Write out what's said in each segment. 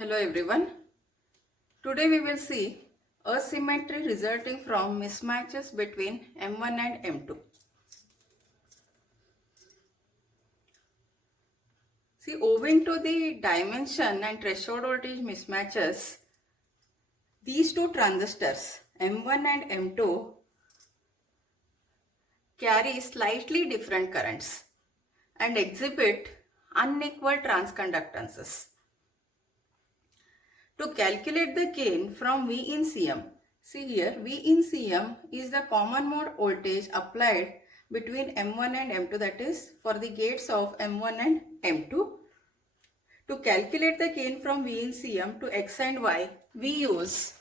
Hello everyone. Today we will see asymmetry resulting from mismatches between M1 and M2. See, owing to the dimension and threshold voltage mismatches, these two transistors M1 and M2 carry slightly different currents and exhibit unequal transconductances. To calculate the gain from V in Cm, see here V in Cm is the common mode voltage applied between M1 and M2, that is for the gates of M1 and M2. To calculate the gain from V in Cm to X and Y, we use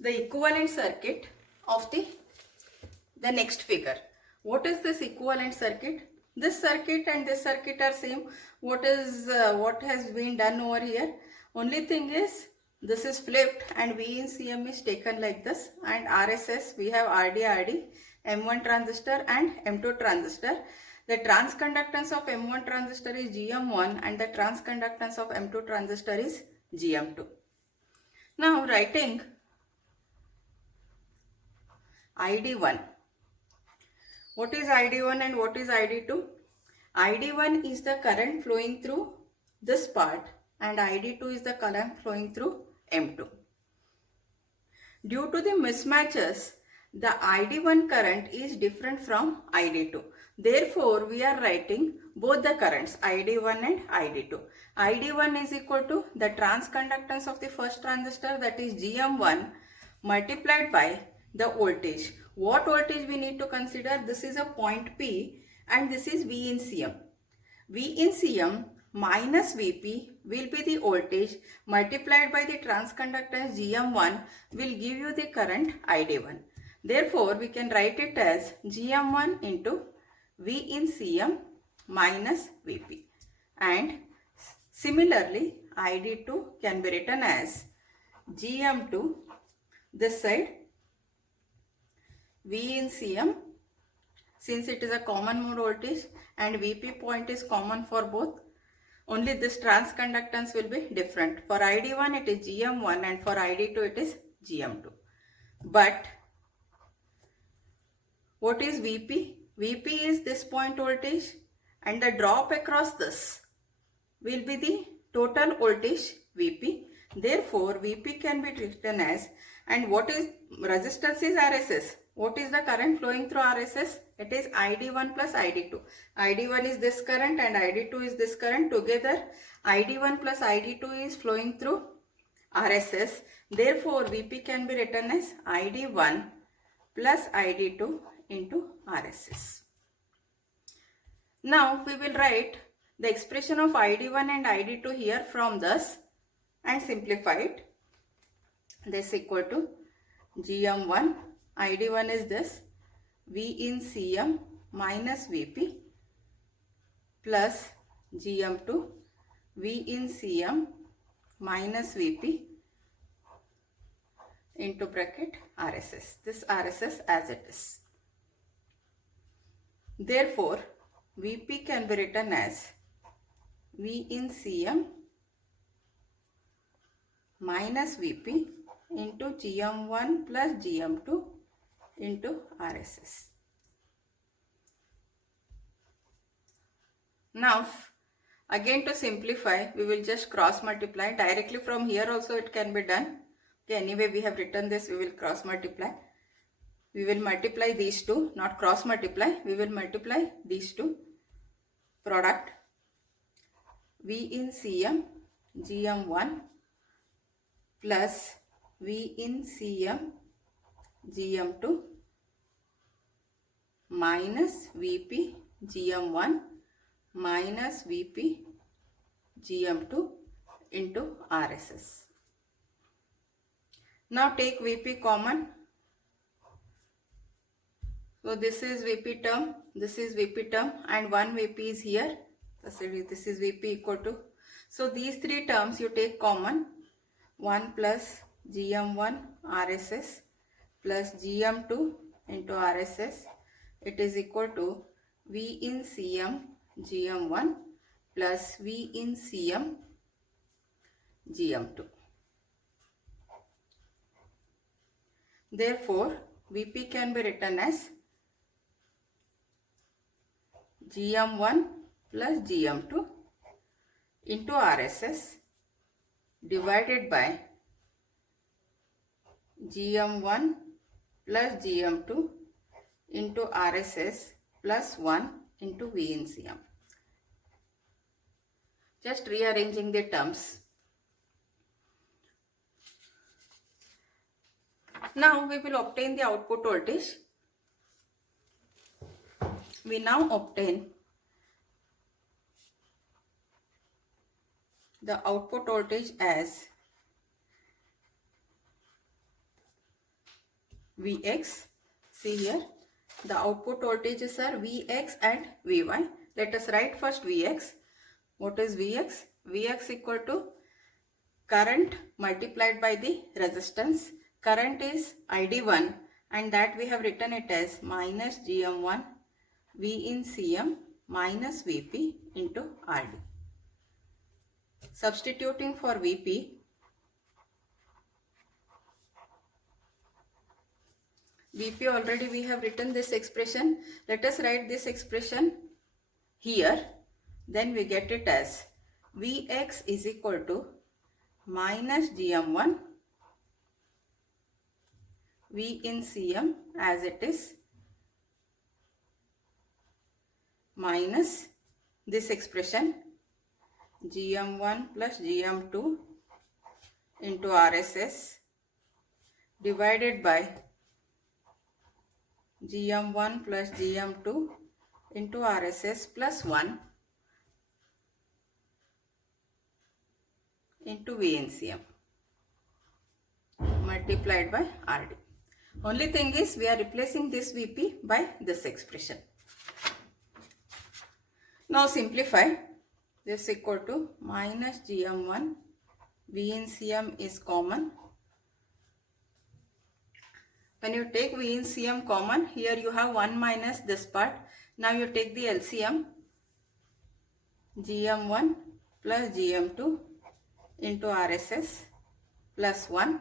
the equivalent circuit of the next figure. What is this equivalent circuit? This circuit and this circuit are same. What has been done over here? Only thing is this is flipped and V in Cm is taken like this, and RSS we have RD, M1 transistor and M2 transistor. The transconductance of M1 transistor is GM1 and the transconductance of M2 transistor is GM2. Now writing ID1. What is ID1 and what is ID2? ID1 is the current flowing through this part and ID2 is the current flowing through M2. Due to the mismatches, the ID1 current is different from ID2. Therefore, we are writing both the currents ID1 and ID2. ID1 is equal to the transconductance of the first transistor, that is GM1, multiplied by the voltage. What voltage we need to consider? This is a point P and this is V in Cm. V in Cm minus Vp will be the voltage multiplied by the transconductance GM1 will give you the current ID1. Therefore, we can write it as GM1 into V in Cm minus Vp. And similarly, ID2 can be written as GM2, this side, V in Cm, since it is a common mode voltage and Vp point is common for both, only this transconductance will be different. For ID1 it is GM1 and for ID2 it is GM2. But what is Vp? Vp is this point voltage and the drop across this will be the total voltage Vp. Therefore, Vp can be written as, and what is resistance is RSS. What is the current flowing through RSS? It is ID1 plus ID2. ID1 is this current and ID2 is this current. Together, ID1 plus ID2 is flowing through RSS. Therefore, Vp can be written as ID1 plus ID2 into RSS. Now, we will write the expression of ID1 and ID2 here from this and simplify it. This equal to GM1, ID1 is this, V in Cm minus Vp plus GM2, V in Cm minus Vp into bracket RSS. This RSS as it is. Therefore, Vp can be written as V in Cm minus Vp into GM1 plus GM2 into RSS. Now, again to simplify, we will just cross multiply. Directly from here also it can be done. Okay, anyway we have written this, we will cross multiply. We will multiply these two, not cross multiply. We will multiply these two. Product V in Cm GM1 plus V in Cm GM2 minus Vp GM1 minus Vp GM2 into RSS. Now take Vp common. So this is Vp term, this is Vp term, and one Vp is here. This is Vp equal to. So these three terms you take common. 1 plus GM1 RSS plus GM2 into RSS. It is equal to V in Cm GM1 plus V in Cm GM2. Therefore, Vp can be written as GM1 plus GM2 into RSS divided by GM1 plus GM2 into RSS plus 1 into V in Cm. Just rearranging the terms. Now we will obtain the output voltage. We now obtain the output voltage as Vx. See here, the output voltages are Vx and Vy. Let us write first Vx. What is Vx? Vx equal to current multiplied by the resistance. Current is ID1 and that we have written it as minus GM1 V in Cm minus Vp into Rd. Substituting for Vp, already we have written this expression. Let us write this expression here. Then we get it as Vx is equal to minus GM1 V in Cm as it is minus this expression GM1 plus GM2 into RSS divided by GM1 plus GM2 into RSS plus 1 into V in Cm multiplied by Rd. Only thing is we are replacing this Vp by this expression. Now simplify. This equal to minus GM1 V in Cm is common. When you take V in Cm common, here you have 1 minus this part. Now you take the LCM, GM1 plus GM2 into RSS plus 1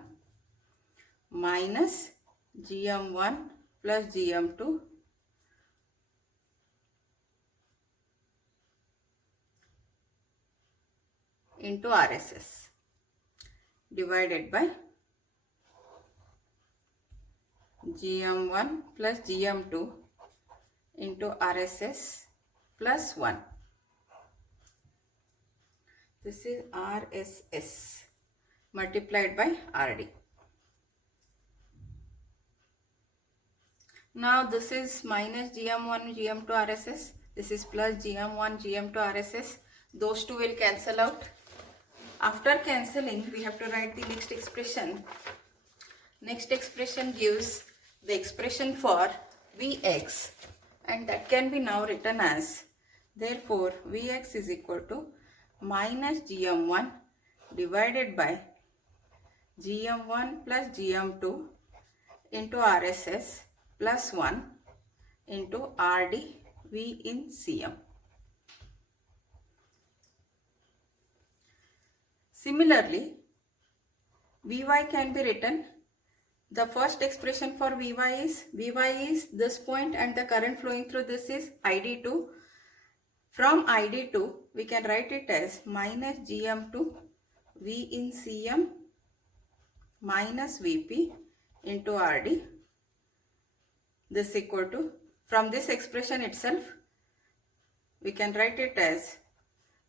minus GM1 plus GM2 into RSS divided by GM1 plus GM2 into RSS plus 1. This is RSS multiplied by Rd. Now this is minus GM1 GM2 RSS. This is plus GM1 GM2 RSS. Those two will cancel out. After cancelling, we have to write the next expression. Next expression gives the expression for Vx, and that can be now written as, therefore Vx is equal to minus GM1 divided by GM1 plus GM2 into RSS plus 1 into Rd V in Cm. Similarly, Vy can be written. The first expression for Vy is this point and the current flowing through this is ID2. From ID2, we can write it as minus GM2 V in Cm minus Vp into Rd. This equal to, from this expression itself, we can write it as,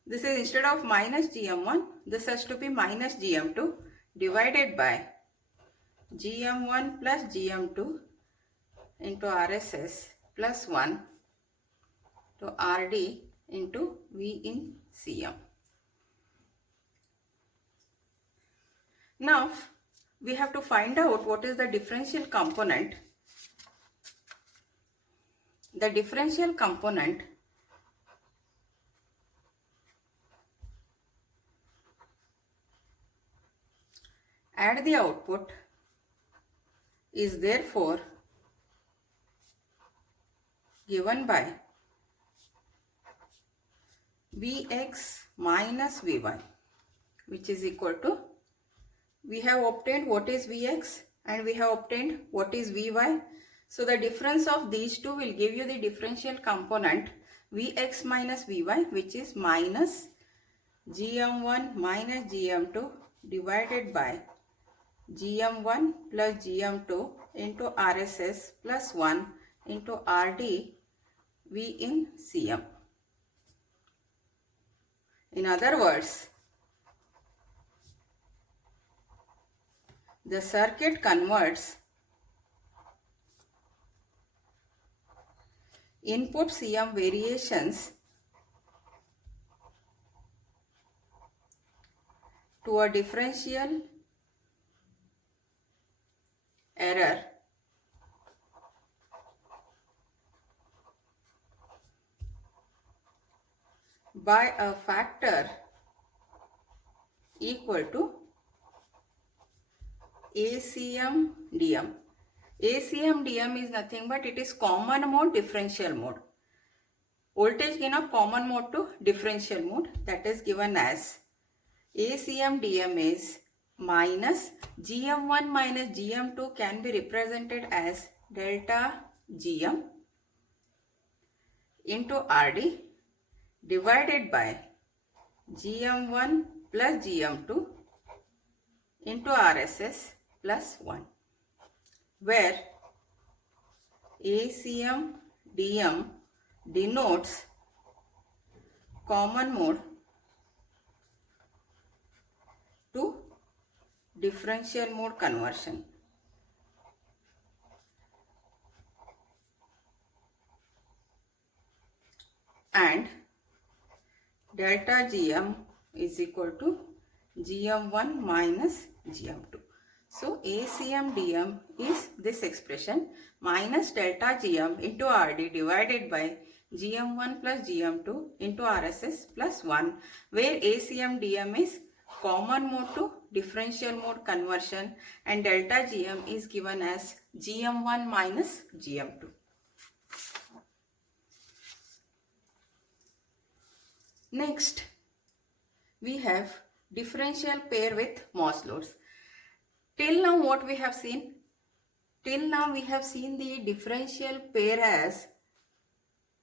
this is instead of minus GM1, this has to be minus GM2 divided by GM1 plus GM2 into RSS plus 1 to Rd into V in Cm. Now we have to find out what is the differential component. The differential component at the output is therefore given by Vx minus Vy. which is equal to, we have obtained what is Vx and we have obtained what is Vy. So the difference of these two will give you the differential component Vx minus Vy, which is minus Gm1 minus Gm2 divided by Gm1 plus Gm2 into RSS plus 1 into RD V in Cm. In other words, the circuit converts input Cm variations to a differential error by a factor equal to ACM dm. ACM dm is nothing but it is common mode differential mode. Voltage gain of common mode to differential mode, that is given as ACM dm is minus Gm1 minus Gm2 can be represented as delta Gm into RD divided by Gm1 plus Gm2 into RSS plus 1, where ACM dm denotes common mode to differential mode conversion. And delta Gm is equal to Gm1 minus Gm2. So ACM dm is this expression minus delta Gm into RD divided by Gm1 plus Gm2 into RSS plus 1, where ACM dm is common mode to differential mode conversion and delta Gm is given as Gm1 minus Gm2. Next, we have differential pair with MOS loads. Till now what we have seen? Till now we have seen the differential pair as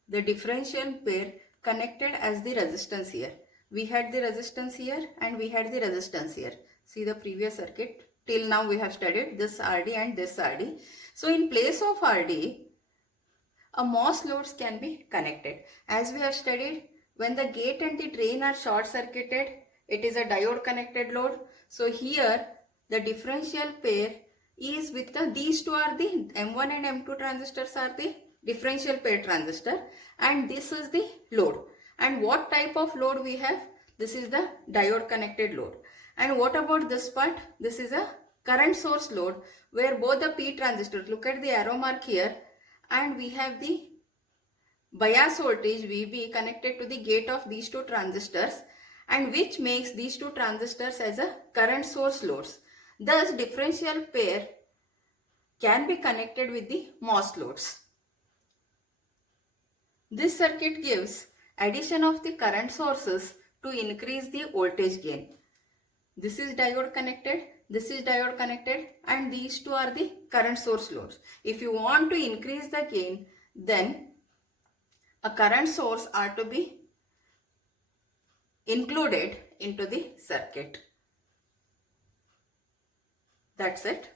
the differential pair connected as the resistance here. We had the resistance here and we had the resistance here. See the previous circuit. Till now we have studied this RD and this RD. So in place of RD, a MOS loads can be connected. As we have studied, when the gate and the drain are short circuited, it is a diode connected load. So here the differential pair is with these two are the M1 and M2 transistors are the differential pair transistor, and this is the load. And what type of load we have? This is the diode connected load. And what about this part? This is a current source load where both the P transistors, look at the arrow mark here, and we have the bias voltage VB connected to the gate of these two transistors, and which makes these two transistors as a current source loads. Thus differential pair can be connected with the MOS loads. This circuit gives addition of the current sources to increase the voltage gain. This is diode connected, this is diode connected, and these two are the current source loads. If you want to increase the gain, then a current source are to be included into the circuit. That's it.